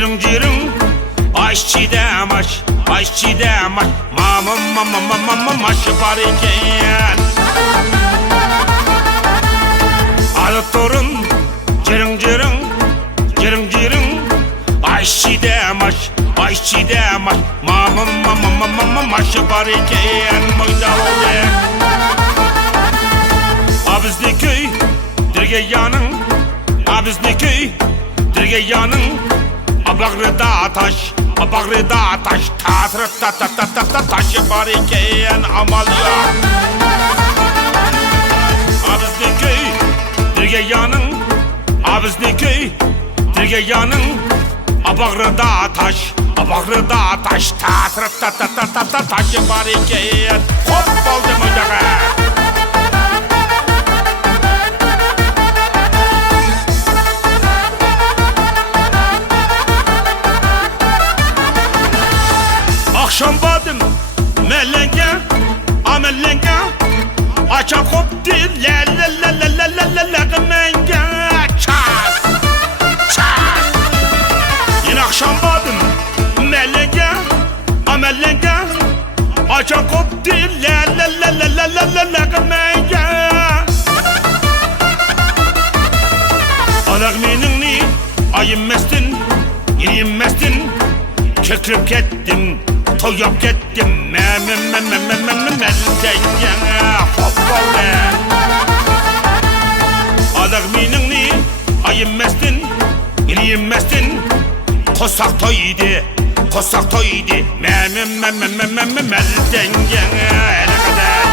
Cırın cırın aşçıdam aş, aşçıdam aş. Mama maşı var iken. Alıp durun cırın cırın, cırın cırın aşçıdam aş, aşçıdam aş. Mama maşı var iken. Moyda oldu. Abizni köy dirge yanın, abizni köy dirge yanın. Bağrıda taş, bağrıda taş, taşı var iken amal yok. Abizni köy dirge yanın, abizni köy dirge yanın. Bağrıda taş, bağrıda taş, taşı var iken. Hop oldu muydağı. Akşam badım mellenge, amellenge. Açan koptu la la la la la la la la menge. Ças, ças. Yine akşam badım mellenge, amellenge. Açan koptu la la la la la la la la menge. Anak menini ayınmestin, yiyinmestin. Çekirip kettim, toyup kettim. Meldenge hop oldu. Adak menini ayınmestin, yiyinmestin. Kosak toydu, kosak toydu. Meldenge ele kadar.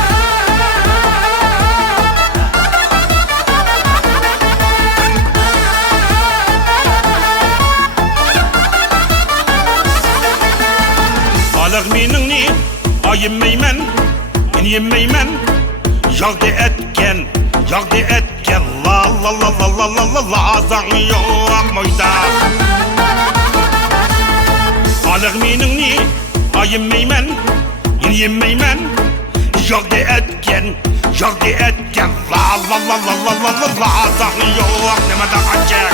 Alık menini ayınmayman, yemeyman. Yağdı etken, yağdı etken. La la la la la la la lazan yok moyda. Alık menini ayınmayman, yemeyman. Yağdı etken, yağdı etken. La la la la la la la lazan yok. Nemeden açacak.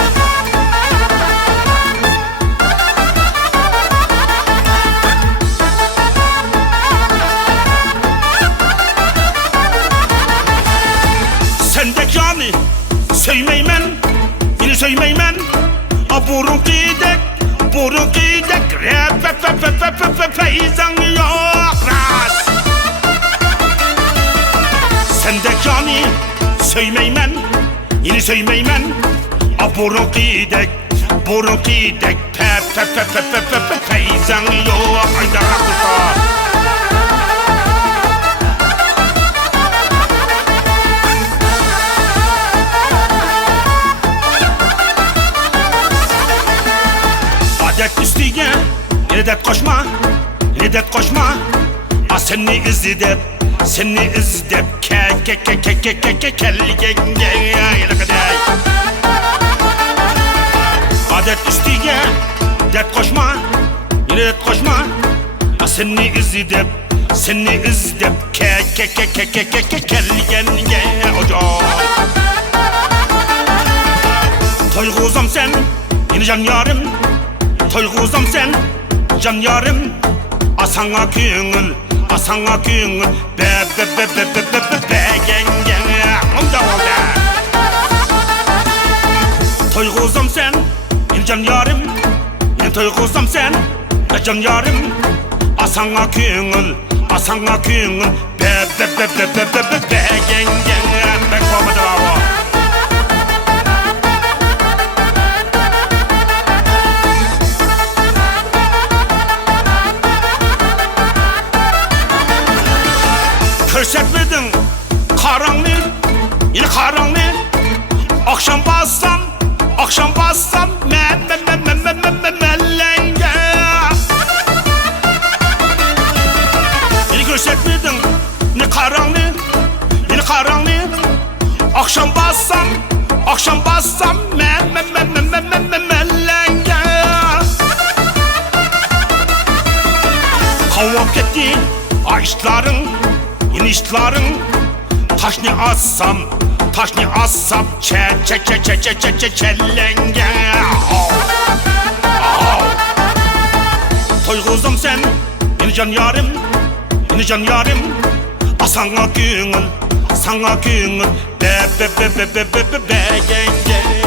Sendek yani söymeymen, yine söymeymen. Burun gidek, burun gidek. Feyzan yok ras. Sendek yani söymeymen, yine söymeymen. Burun gidek, burun gidek. Feyzan yok. Hayda rakısa. Adet üstüge, nedet koşma, nedet koşma. Seni izledip, seni izledip. Kelgenge adet üstüge, det koşma, nedet koşma. Seni izledip, seni izledip. Kelgenge ocağım. Toyguzam sen, yine can yarım. Toyguzam sen, can yarım. Asana küngül, asana küngül. Be genge onda oldu. Toyguzam sen, can yarım. Toyguzam sen, can yarım. Asana küngül, asana küngül. Be genge. Ben komadı baba. Körsetmedin karanlık, yine karanlık. Akşam bassam, akşam bassam. Mellenge. Yine körsetmedin ne karanlık, yine karanlık. Akşam bassam, akşam bassam. Mellenge. Kavup gitti ağaçların, inişlerin. Taş ne assam, taş ne assam. Çellenge. Toyguzum sen, beni can yarim, beni can yarim. Sana güngül, be be be be be be be be yenge.